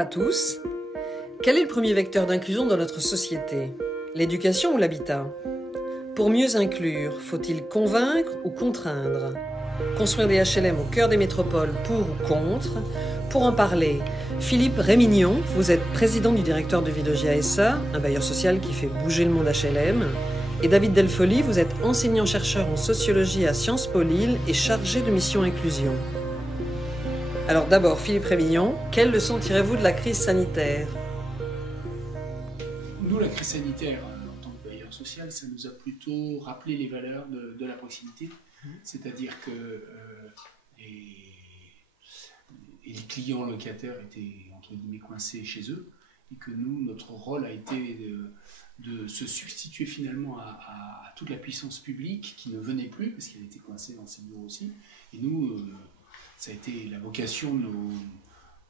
à tous. Quel est le premier vecteur d'inclusion dans notre société? L'éducation ou l'habitat? Pour mieux inclure, faut-il convaincre ou contraindre? Construire des HLM au cœur des métropoles, pour ou contre? Pour en parler, Philippe Rémignon, vous êtes président du directoire de Vidogia SA, un bailleur social qui fait bouger le monde HLM. Et David Delfoli, vous êtes enseignant-chercheur en sociologie à Sciences Po Lille et chargé de mission inclusion. Alors d'abord, Philippe Rémignon, quelles leçons tirez-vous de la crise sanitaire? Nous, la crise sanitaire, en tant que bailleur social, ça nous a plutôt rappelé les valeurs de la proximité. C'est-à-dire que les clients locataires étaient, entre guillemets, coincés chez eux, et que nous, notre rôle a été de se substituer finalement à toute la puissance publique qui ne venait plus, parce qu'elle était coincée dans ses bureaux aussi. Et nous, ça a été la vocation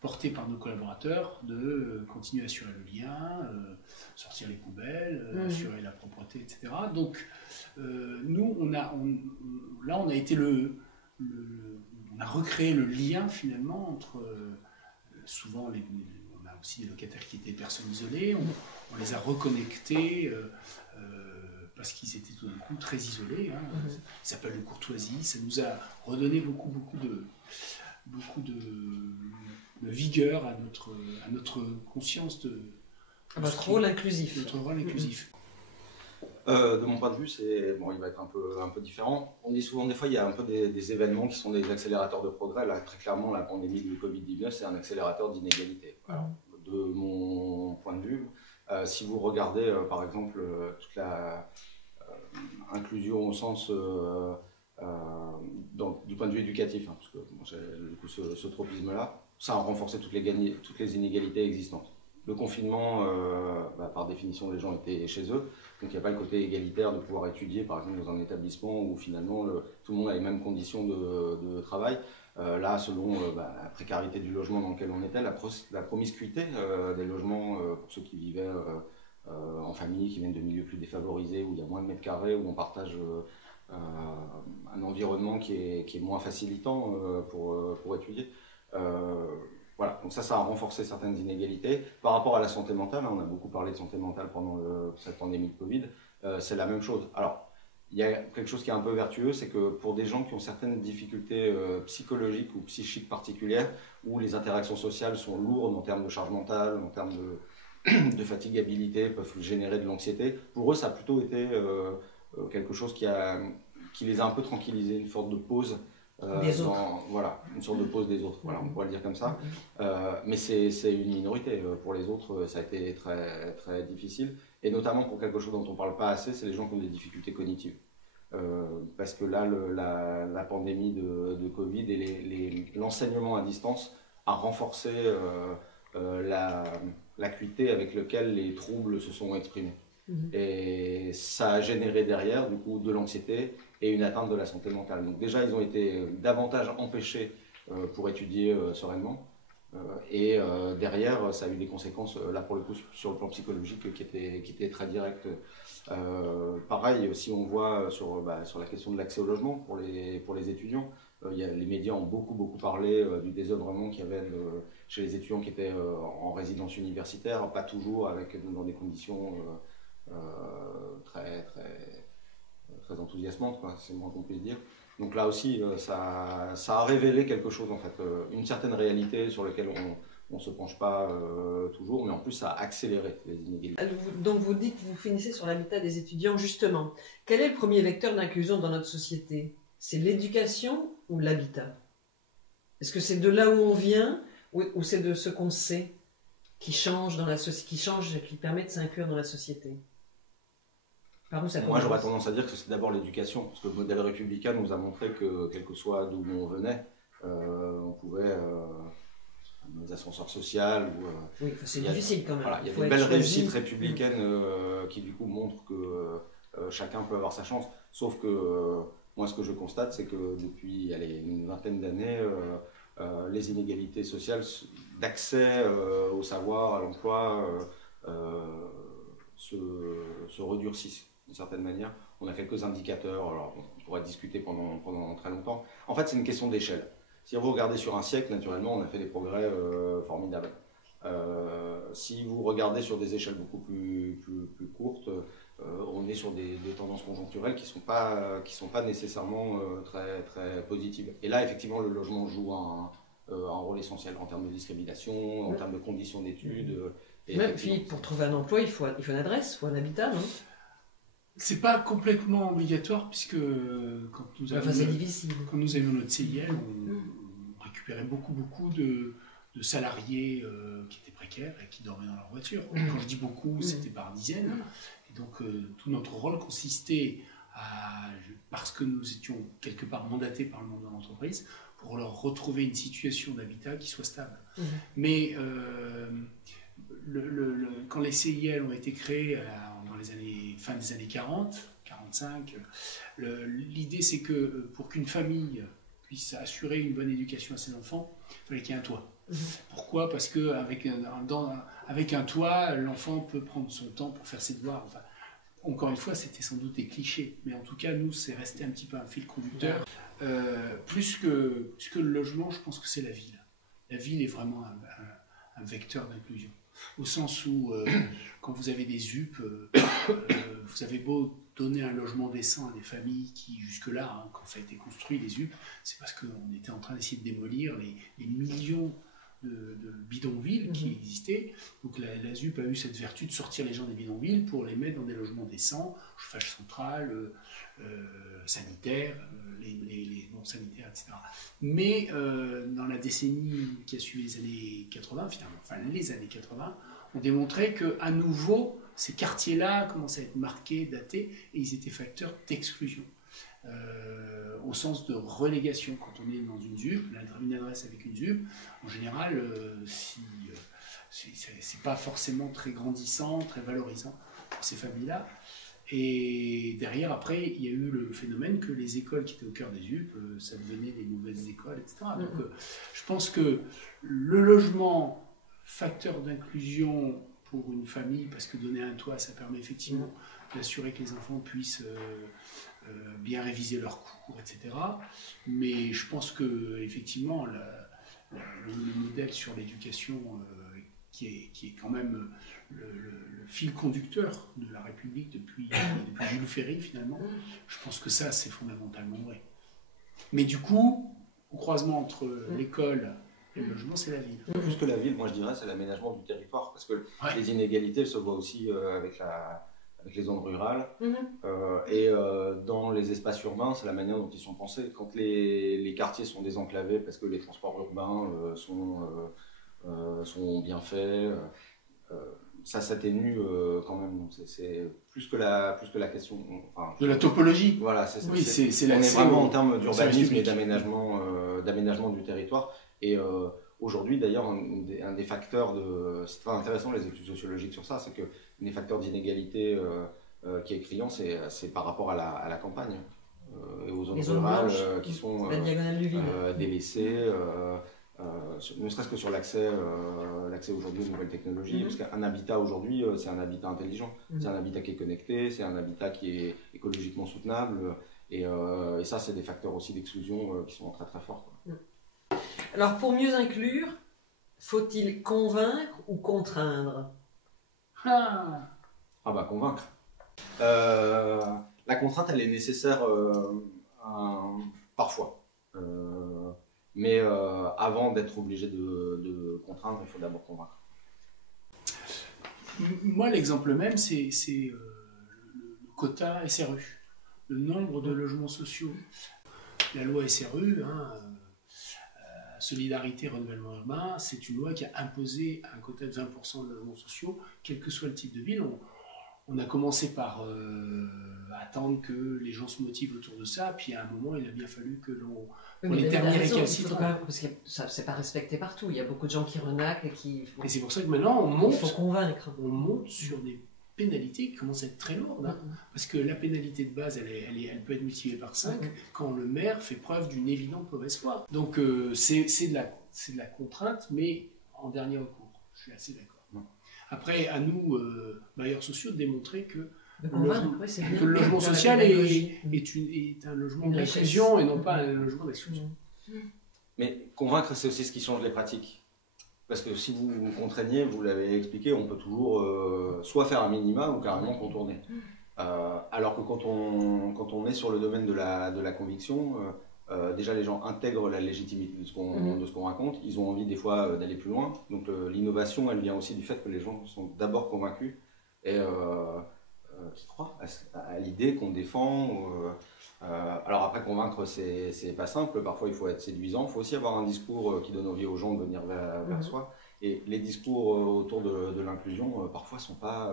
portée par nos collaborateurs de continuer à assurer le lien, sortir les poubelles, assurer la propreté, etc. Donc, nous, on a été on a recréé le lien finalement entre, souvent, on a aussi des locataires qui étaient personnes isolées, on les a reconnectés parce qu'ils étaient tout d'un coup très isolés. Ça s'appelle le courtoisie, ça nous a redonné beaucoup de vigueur à notre conscience de votre rôle inclusif. Notre rôle inclusif. De mon point de vue, il va être un peu différent. On dit souvent, des fois, il y a un peu des événements qui sont des accélérateurs de progrès. Là, très clairement, la pandémie du Covid-19, c'est un accélérateur d'inégalité. Alors, de mon point de vue, si vous regardez, par exemple, toute la inclusion au sens du point de vue éducatif, parce que j'ai du coup ce tropisme-là, ça a renforcé toutes les inégalités existantes. Le confinement, par définition, les gens étaient chez eux, donc il n'y a pas le côté égalitaire de pouvoir étudier, par exemple, dans un établissement où finalement tout le monde a les mêmes conditions de travail. Là, selon la précarité du logement dans lequel on était, la promiscuité des logements pour ceux qui vivaient en famille, qui viennent de milieux plus défavorisés, où il y a moins de mètres carrés, où on partage un environnement qui est moins facilitant pour étudier. Voilà, donc ça a renforcé certaines inégalités. Par rapport à la santé mentale, on a beaucoup parlé de santé mentale pendant cette pandémie de Covid, c'est la même chose. Alors, il y a quelque chose qui est un peu vertueux, c'est que pour des gens qui ont certaines difficultés psychologiques ou psychiques particulières, où les interactions sociales sont lourdes en termes de charge mentale, en termes de fatigabilité, peuvent générer de l'anxiété, pour eux, ça a plutôt été quelque chose qui les a un peu tranquillisés, une sorte de pause. Voilà, une sorte de pause des autres, voilà, on pourrait le dire comme ça. Mais c'est une minorité. Pour les autres, ça a été très, très difficile. Et notamment pour quelque chose dont on ne parle pas assez, c'est les gens qui ont des difficultés cognitives. Parce que là, la pandémie de Covid et l'enseignement à distance a renforcé l'acuité avec laquelle les troubles se sont exprimés. Et ça a généré derrière, du coup, de l'anxiété et une atteinte de la santé mentale. Donc déjà, ils ont été davantage empêchés pour étudier sereinement. Et derrière, ça a eu des conséquences, là pour le coup, sur le plan psychologique qui étaient très directes. Pareil, si on voit sur la question de l'accès au logement pour les étudiants, les médias ont beaucoup parlé du désœuvrement qu'il y avait chez les étudiants qui étaient en résidence universitaire, pas toujours dans des conditions très enthousiasmante, c'est le moins qu'on puisse dire. Donc là aussi, ça a révélé quelque chose, en fait, une certaine réalité sur laquelle on ne se penche pas toujours, mais en plus ça a accéléré les inégalités. Donc vous dites que vous finissez sur l'habitat des étudiants, justement. Quel est le premier vecteur d'inclusion dans notre société? C'est l'éducation ou l'habitat? Est-ce que c'est de là où on vient ou c'est de ce qu'on sait qui change, qui permet de s'inclure dans la société? Moi, j'aurais tendance à dire que c'est d'abord l'éducation, parce que le modèle républicain nous a montré que, quel que soit d'où on venait, on pouvait, nos ascenseurs sociaux... oui, c'est difficile quand même. Voilà, il y a des belles réussites républicaines qui, du coup, montrent que chacun peut avoir sa chance. Sauf que, moi, ce que je constate, c'est que depuis une vingtaine d'années, les inégalités sociales d'accès au savoir, à l'emploi, se redurcissent. D'une certaine manière, on a quelques indicateurs, alors on pourrait discuter pendant très longtemps. En fait, c'est une question d'échelle. Si vous regardez sur un siècle, naturellement, on a fait des progrès formidables. Si vous regardez sur des échelles beaucoup plus courtes, on est sur des tendances conjoncturelles qui sont pas nécessairement très positives. Et là, effectivement, le logement joue un rôle essentiel en termes de discrimination, en termes de conditions d'études. Même Philippe, pour trouver un emploi, il faut une adresse, il faut un habitat, non? C'est pas complètement obligatoire, puisque quand nous avions notre CIL, on récupérait beaucoup de salariés qui étaient précaires et qui dormaient dans leur voiture. Quand je dis beaucoup, c'était par dizaines. Et donc tout notre rôle consistait parce que nous étions quelque part mandatés par le monde de l'entreprise, pour leur retrouver une situation d'habitat qui soit stable. Mais quand les CIL ont été créés dans les fin des années 40, 45, l'idée c'est que pour qu'une famille puisse assurer une bonne éducation à ses enfants, il fallait qu'il y ait un toit. Pourquoi? Parce qu'avec un toit, l'enfant peut prendre son temps pour faire ses devoirs. Enfin, encore une fois, c'était sans doute des clichés, mais en tout cas, nous, c'est resté un petit peu un fil conducteur. Plus que le logement, je pense que c'est la ville. La ville est vraiment un vecteur d'inclusion. Au sens où, quand vous avez des ZUP, vous avez beau donner un logement décent à des familles qui, jusque-là, quand ça a été construit, les ZUP, c'est parce qu'on était en train d'essayer de démolir les millions de bidonvilles qui existaient. Donc la ZUP a eu cette vertu de sortir les gens des bidonvilles pour les mettre dans des logements décents, chauffage central, sanitaire, les non sanitaires, etc. Mais dans la décennie qui a suivi les années 80, finalement, enfin les années 80, on démontrait qu'à nouveau, ces quartiers-là commençaient à être marqués, datés, et ils étaient facteurs d'exclusion. Au sens de relégation, quand on est dans une ZUP, une adresse avec une ZUP, en général, c'est pas forcément très grandissant, très valorisant pour ces familles-là. Et derrière, après, il y a eu le phénomène que les écoles qui étaient au cœur des ZUP, ça devenait des nouvelles écoles, etc. Donc, je pense que le logement, facteur d'inclusion pour une famille, parce que donner un toit, ça permet effectivement d'assurer que les enfants puissent bien réviser leurs cours, etc. Mais je pense que effectivement, le modèle sur l'éducation, qui est quand même le fil conducteur de la République depuis Jules Ferry, finalement, je pense que ça, c'est fondamentalement vrai. Mais du coup, au croisement entre l'école et le logement, c'est la ville. Plus que la ville, moi je dirais, c'est l'aménagement du territoire, parce que les inégalités, elles se voient aussi avec les zones rurales. Et dans les espaces urbains, c'est la manière dont ils sont pensés. Quand les quartiers sont désenclavés parce que les transports urbains sont bien faits, ça s'atténue quand même. Donc c'est plus que la question de la topologie. Voilà, on est vraiment en termes d'urbanisme et d'aménagement du territoire. Et aujourd'hui, d'ailleurs, un des facteurs c'est très intéressant les études sociologiques sur ça, c'est que un des facteurs d'inégalité qui est criant, c'est par rapport à la campagne et aux zones rurales qui sont délaissées, ne serait-ce que sur l'accès aujourd'hui aux nouvelles technologies, parce qu'un habitat aujourd'hui, c'est un habitat intelligent, c'est un habitat qui est connecté, c'est un habitat qui est écologiquement soutenable, et ça, c'est des facteurs aussi d'exclusion qui sont très très forts, quoi. Alors, pour mieux inclure, faut-il convaincre ou contraindre? Ah bah convaincre. La contrainte, elle est nécessaire parfois. Mais avant d'être obligé de contraindre, il faut d'abord convaincre. Moi, l'exemple même, c'est le quota SRU, le nombre de logements sociaux. La loi SRU, Solidarité Renouvellement Urbain, c'est une loi qui a imposé un quota de 20% de logements sociaux, quel que soit le type de ville. On a commencé par attendre que les gens se motivent autour de ça, puis à un moment, il a bien fallu que l'on les derniers récalcitrants. Parce que c'est pas respecté partout, il y a beaucoup de gens qui renaclent et qui... Et c'est pour ça que maintenant, il faut convaincre. On monte sur des pénalités qui commencent à être très lourdes, parce que la pénalité de base, elle peut être multipliée par 5 quand le maire fait preuve d'une évidente mauvaise foi. Donc c'est de la contrainte, mais en dernier recours. Je suis assez d'accord. Après, à nous, bailleurs sociaux, de démontrer que le logement social est un logement d'inclusion et non pas un logement d'exclusion. Mais convaincre, c'est aussi ce qui change les pratiques. Parce que si vous vous contraignez, vous l'avez expliqué, on peut toujours soit faire un minima ou carrément contourner. Alors que quand on est sur le domaine de la conviction, déjà les gens intègrent la légitimité de ce qu'on raconte, ils ont envie des fois d'aller plus loin. Donc l'innovation, elle vient aussi du fait que les gens sont d'abord convaincus et qui croient à l'idée qu'on défend. Alors après, convaincre, c'est pas simple. Parfois, il faut être séduisant. Il faut aussi avoir un discours qui donne envie aux gens de venir vers soi. Et les discours autour de l'inclusion, parfois, sont pas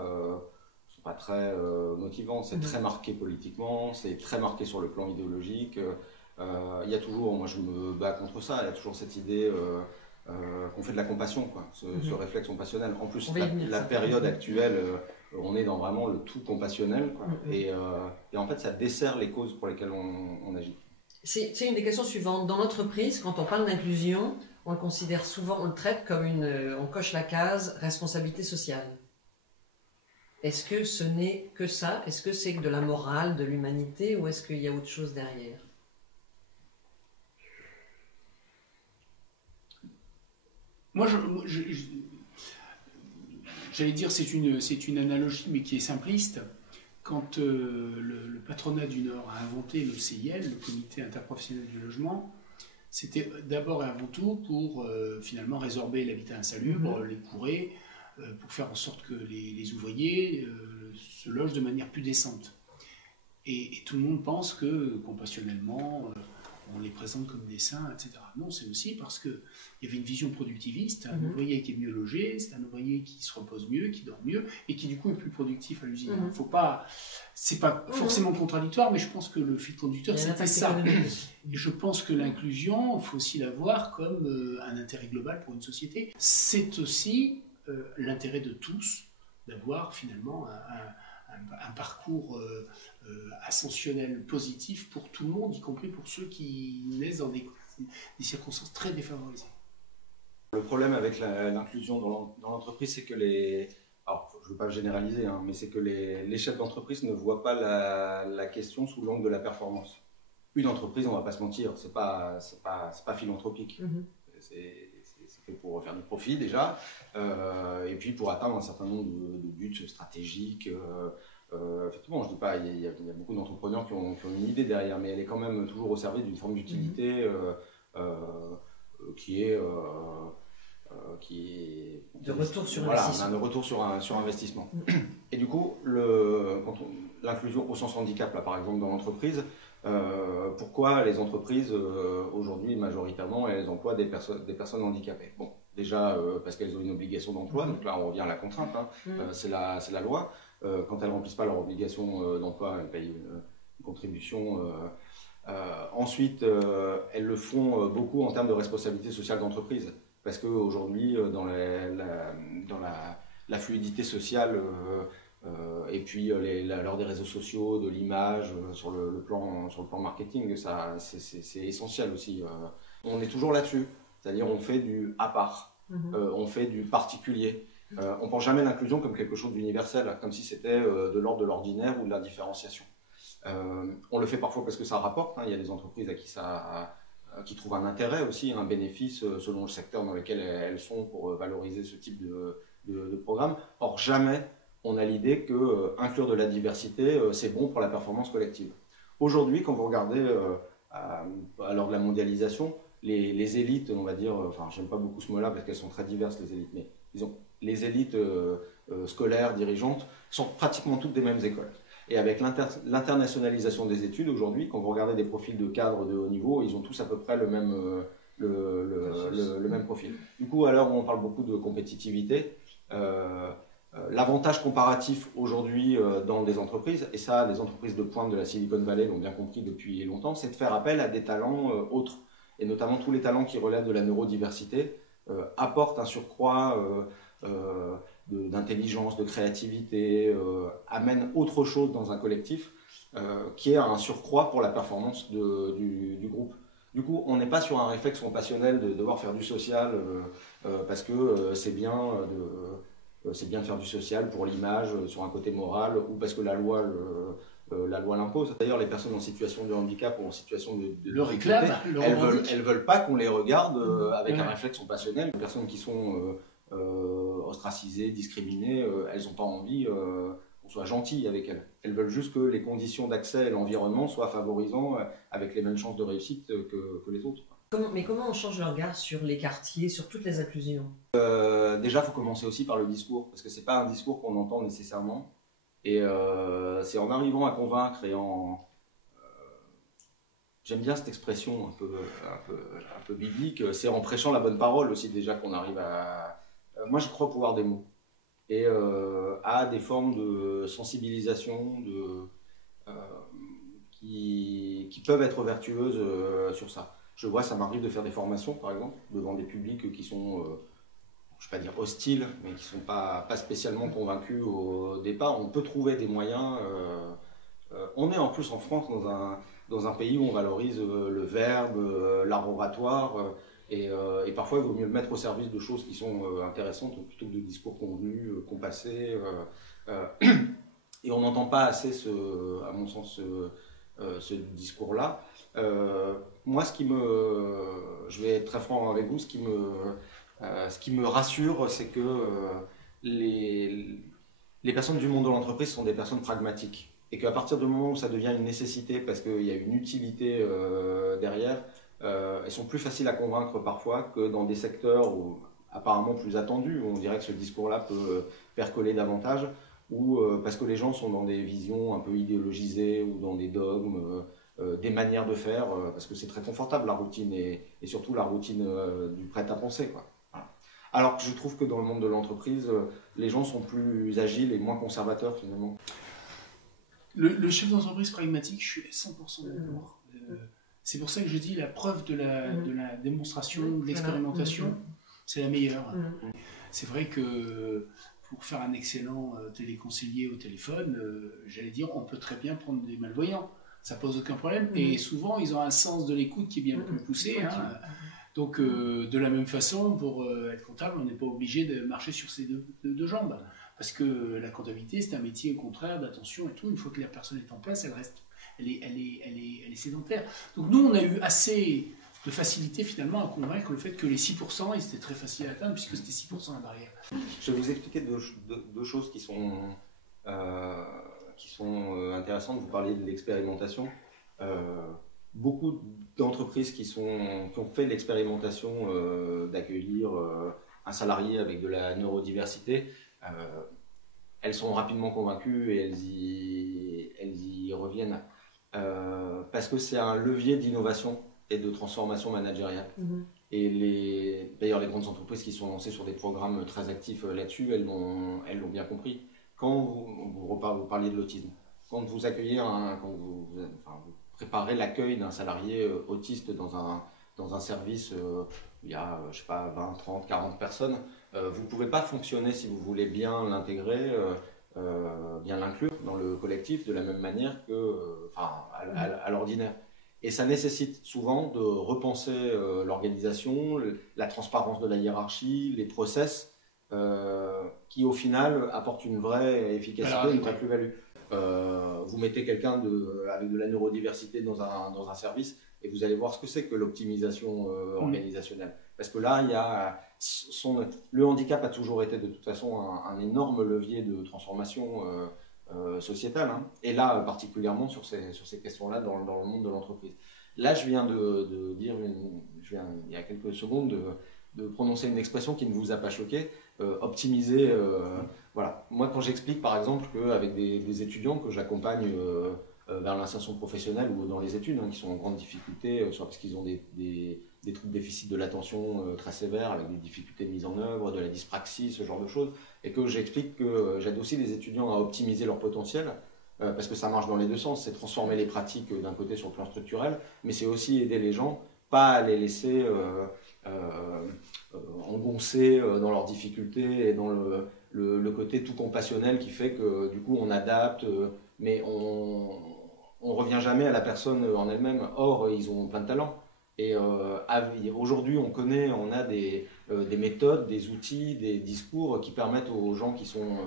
très motivants. C'est très marqué politiquement, c'est très marqué sur le plan idéologique. Il y a toujours, moi je me bats contre ça, il y a toujours cette idée qu'on fait de la compassion, quoi, ce réflexe compassionnel. En plus, la période actuelle, on est dans vraiment le tout compassionnel, quoi. Et en fait, ça dessert les causes pour lesquelles on agit. C'est une des questions suivantes. Dans l'entreprise, quand on parle d'inclusion, on le considère souvent, on le traite comme on coche la case responsabilité sociale. Est-ce que ce n'est que ça? Est-ce que c'est de la morale, de l'humanité, ou est-ce qu'il y a autre chose derrière? Moi, j'allais dire c'est une analogie, mais qui est simpliste. Quand le patronat du Nord a inventé le CIL, le Comité interprofessionnel du logement, c'était d'abord et avant tout pour finalement résorber l'habitat insalubre, les courets, pour faire en sorte que les ouvriers se logent de manière plus décente. Et tout le monde pense que, compassionnellement, on les présente comme des saints, etc. Non, c'est aussi parce qu'il y avait une vision productiviste. Un ouvrier qui est mieux logé, c'est un ouvrier qui se repose mieux, qui dort mieux, et qui du coup est plus productif à l'usine. C'est pas forcément contradictoire, mais je pense que le fil conducteur, c'était ça. Et je pense que l'inclusion, il faut aussi la voir comme un intérêt global pour une société. C'est aussi l'intérêt de tous d'avoir finalement un parcours ascensionnel positif pour tout le monde, y compris pour ceux qui naissent dans des circonstances très défavorisées. Le problème avec l'inclusion dans l'entreprise, c'est que alors je ne veux pas généraliser, hein, mais c'est que les chefs d'entreprise ne voient pas la question sous l'angle de la performance. Une entreprise, on ne va pas se mentir, c'est pas philanthropique. C'est fait pour faire du profit déjà, et puis pour atteindre un certain nombre de buts stratégiques. Effectivement, je ne dis pas, il y a beaucoup d'entrepreneurs qui ont une idée derrière, mais elle est quand même toujours au service d'une forme d'utilité qui est de retour sur investissement. De retour sur investissement. Et du coup, l'inclusion au sens handicap, là, par exemple, dans l'entreprise, pourquoi les entreprises, aujourd'hui, majoritairement, elles emploient des personnes handicapées? Bon, déjà, parce qu'elles ont une obligation d'emploi, donc là, on revient à la contrainte, hein, c'est la loi. Quand elles ne remplissent pas leur obligation d'emploi, elles payent une contribution. Ensuite, elles le font beaucoup en termes de responsabilité sociale d'entreprise. Parce qu'aujourd'hui, dans la fluidité sociale, et puis lors des réseaux sociaux, de l'image, sur le plan marketing, c'est essentiel aussi. On est toujours là-dessus, c'est-à-dire on fait du à part, on fait du particulier. On ne pense jamais l'inclusion comme quelque chose d'universel, comme si c'était de l'ordre de l'ordinaire ou de la différenciation. On le fait parfois parce que ça rapporte, hein. Il y a des entreprises qui trouvent un intérêt aussi, un bénéfice selon le secteur dans lequel elles sont pour valoriser ce type de programme. Or, jamais on a l'idée que inclure de la diversité, c'est bon pour la performance collective. Aujourd'hui, quand vous regardez lors de la mondialisation, les élites, on va dire, enfin, j'aime pas beaucoup ce mot-là parce qu'elles sont très diverses, les élites, mais disons, les élites scolaires, dirigeantes, sont pratiquement toutes des mêmes écoles. Et avec l'internationalisation des études, aujourd'hui, quand vous regardez des profils de cadres de haut niveau, ils ont tous à peu près le même profil. Du coup, à l'heure où on parle beaucoup de compétitivité, l'avantage comparatif aujourd'hui dans des entreprises, et ça, les entreprises de pointe de la Silicon Valley l'ont bien compris depuis longtemps, c'est de faire appel à des talents autres. Et notamment tous les talents qui relèvent de la neurodiversité apportent un surcroît d'intelligence, de créativité, amène autre chose dans un collectif qui est un surcroît pour la performance du groupe. Du coup, on n'est pas sur un réflexe compassionnel de devoir faire du social parce que c'est bien de faire du social pour l'image, sur un côté moral, ou parce que la loi la loi l'impose. D'ailleurs, les personnes en situation de handicap ou en situation de le réclament, elles veulent pas qu'on les regarde avec un réflexe passionnel. Les personnes qui sont ostracisées, discriminées, elles n'ont pas envie qu'on soit gentil avec elles. Elles veulent juste que les conditions d'accès et l'environnement soient favorisants avec les mêmes chances de réussite que les autres. Mais comment on change le regard sur les quartiers, sur toutes les inclusions? Déjà, il faut commencer aussi par le discours, parce que ce n'est pas un discours qu'on entend nécessairement. Et c'est en arrivant à convaincre et en... J'aime bien cette expression un peu biblique, c'est en prêchant la bonne parole aussi déjà qu'on arrive à... Moi, je crois au pouvoir des mots. Et à des formes de sensibilisation qui peuvent être vertueuses sur ça. Je vois, ça m'arrive de faire des formations, par exemple, devant des publics qui sont, je ne vais pas dire hostiles, mais qui ne sont pas spécialement convaincus au départ. On peut trouver des moyens. On est en plus en France dans un pays où on valorise le verbe, l'art oratoire, et parfois il vaut mieux le mettre au service de choses qui sont intéressantes plutôt que de discours convenus, compassés. Et on n'entend pas assez, à mon sens, ce discours-là. Moi, je vais être très franc avec vous, ce qui me rassure, c'est que les personnes du monde de l'entreprise sont des personnes pragmatiques. Et qu'à partir du moment où ça devient une nécessité, parce qu'il y a une utilité derrière, elles sont plus faciles à convaincre parfois que dans des secteurs apparemment plus attendus, où on dirait que ce discours-là peut percoler davantage, ou parce que les gens sont dans des visions un peu idéologisées ou dans des dogmes, des manières de faire, parce que c'est très confortable la routine, et surtout la routine du prêt-à-penser, quoi. Voilà. Alors que je trouve que dans le monde de l'entreprise, les gens sont plus agiles et moins conservateurs finalement. Le chef d'entreprise pragmatique, je suis 100% d'accord. C'est pour ça que je dis la preuve de la démonstration, de l'expérimentation, c'est la meilleure. C'est vrai que pour faire un excellent téléconseiller au téléphone, j'allais dire, on peut très bien prendre des malvoyants. Ça pose aucun problème. Et souvent, ils ont un sens de l'écoute qui est bien plus poussé. Hein. Donc, de la même façon, pour être comptable, on n'est pas obligé de marcher sur ses deux jambes. Parce que la comptabilité, c'est un métier au contraire d'attention et tout. Une fois que la personne est en place, elle est sédentaire. Donc nous, on a eu assez de facilité finalement à convaincre le fait que les 6%, ils étaient très faciles à atteindre puisque c'était 6% la barrière. Je vais vous expliquer deux choses qui sont intéressantes. Vous parliez de l'expérimentation. Beaucoup d'entreprises qui ont fait l'expérimentation d'accueillir un salarié avec de la neurodiversité, elles sont rapidement convaincues et elles y reviennent parce que c'est un levier d'innovation et de transformation managériale. Et d'ailleurs, les grandes entreprises qui sont lancées sur des programmes très actifs là-dessus, elles l'ont bien compris. Quand vous parliez de l'autisme, quand vous accueillez vous préparez l'accueil d'un salarié autiste dans un service où il y a, je sais pas, 20, 30, 40 personnes, vous ne pouvez pas fonctionner si vous voulez bien l'intégrer, bien l'inclure dans le collectif de la même manière à l'ordinaire. Et ça nécessite souvent de repenser l'organisation, la transparence de la hiérarchie, les process qui au final apportent une vraie efficacité, une vraie plus-value. Vous mettez quelqu'un avec de la neurodiversité dans un service et vous allez voir ce que c'est que l'optimisation organisationnelle. Parce que là, le handicap a toujours été de toute façon un énorme levier de transformation sociétale, hein. Et là, particulièrement sur ces questions-là dans le monde de l'entreprise. Là, je viens de dire, il y a quelques secondes, de prononcer une expression qui ne vous a pas choqué, optimiser. Voilà. Moi, quand j'explique, par exemple, qu'avec des étudiants que j'accompagne vers l'insertion professionnelle ou dans les études, hein, qui sont en grande difficulté, soit parce qu'ils ont des troubles déficit de l'attention très sévères, avec des difficultés de mise en œuvre, de la dyspraxie, ce genre de choses, et que j'explique que j'aide aussi les étudiants à optimiser leur potentiel, parce que ça marche dans les deux sens, c'est transformer les pratiques d'un côté sur le plan structurel, mais c'est aussi aider les gens, pas à les laisser engoncer dans leurs difficultés et dans le côté tout compassionnel qui fait que du coup on adapte, mais on revient jamais à la personne en elle-même. Or, ils ont plein de talents. Et aujourd'hui, on a des méthodes, des outils, des discours qui permettent aux gens qui sont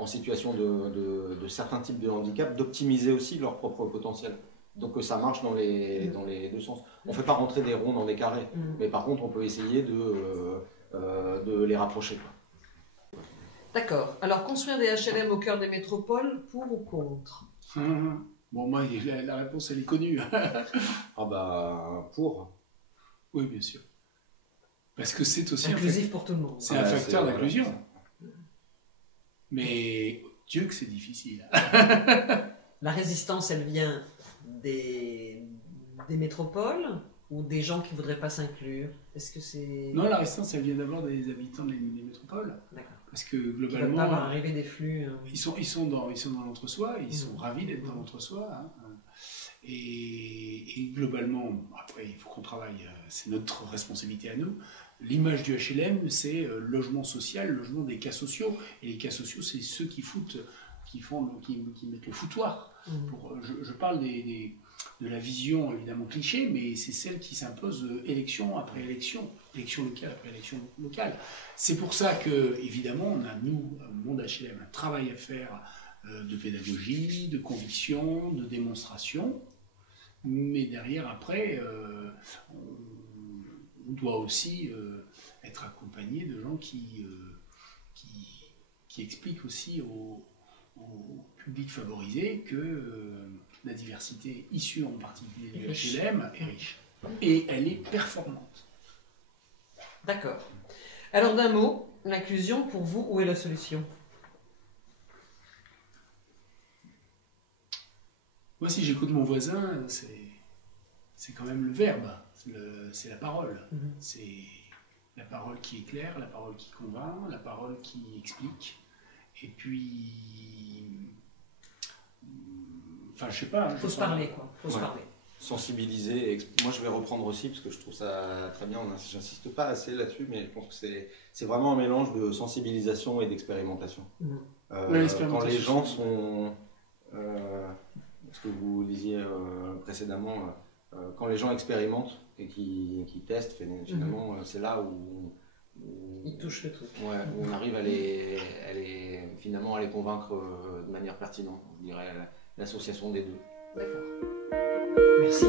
en situation de certains types de handicap, d'optimiser aussi leur propre potentiel. Donc que ça marche dans les deux sens. On ne fait pas rentrer des ronds dans des carrés, mais par contre on peut essayer de les rapprocher. D'accord. Alors, construire des HLM au cœur des métropoles, pour ou contre? Bon, moi, la réponse, elle est connue. Ah bah, pour. Oui, bien sûr. Parce que c'est aussi inclusif pour tout le monde. C'est un facteur d'inclusion. Mais Dieu que c'est difficile. La résistance, elle vient des métropoles ou des gens qui ne voudraient pas s'inclure? Est-ce que c'est... Non, la résistance, elle vient d'abord des habitants des métropoles. D'accord. Parce que Ils globalement, ne veulent pas voir arriver des flux. Ils sont dans l'entre-soi, ils sont ravis d'être dans l'entre-soi. Hein. Et globalement, après, il faut qu'on travaille, c'est notre responsabilité à nous. L'image du HLM, c'est logement social, logement des cas sociaux. Et les cas sociaux, c'est ceux qui mettent le foutoir. Je parle de la vision évidemment cliché, mais c'est celle qui s'impose élection après élection, élection locale après élection locale. C'est pour ça que, évidemment, on a, nous, au monde HLM, un travail à faire de pédagogie, de conviction, de démonstration. Mais derrière, après, on doit aussi être accompagné de gens qui expliquent aussi au public favorisé que la diversité issue en particulier du HLM est riche. Et elle est performante. D'accord. Alors d'un mot, l'inclusion, pour vous, où est la solution? Moi, si j'écoute mon voisin, c'est quand même le verbe, c'est la parole. C'est la parole qui éclaire, la parole qui convainc, la parole qui explique. Et puis... Enfin, je sais pas. Il faut se parler, quoi. Faut se parler. Sensibiliser. Moi, je vais reprendre aussi, parce que je trouve ça très bien. J'insiste pas assez là-dessus, mais je pense que c'est vraiment un mélange de sensibilisation et d'expérimentation. Quand les gens sont... ce que vous disiez précédemment, quand les gens expérimentent et qui testent, finalement, c'est là où ils touchent le truc. Ouais, où on arrive finalement à les convaincre de manière pertinente. Je dirais l'association des deux. D'accord. Merci.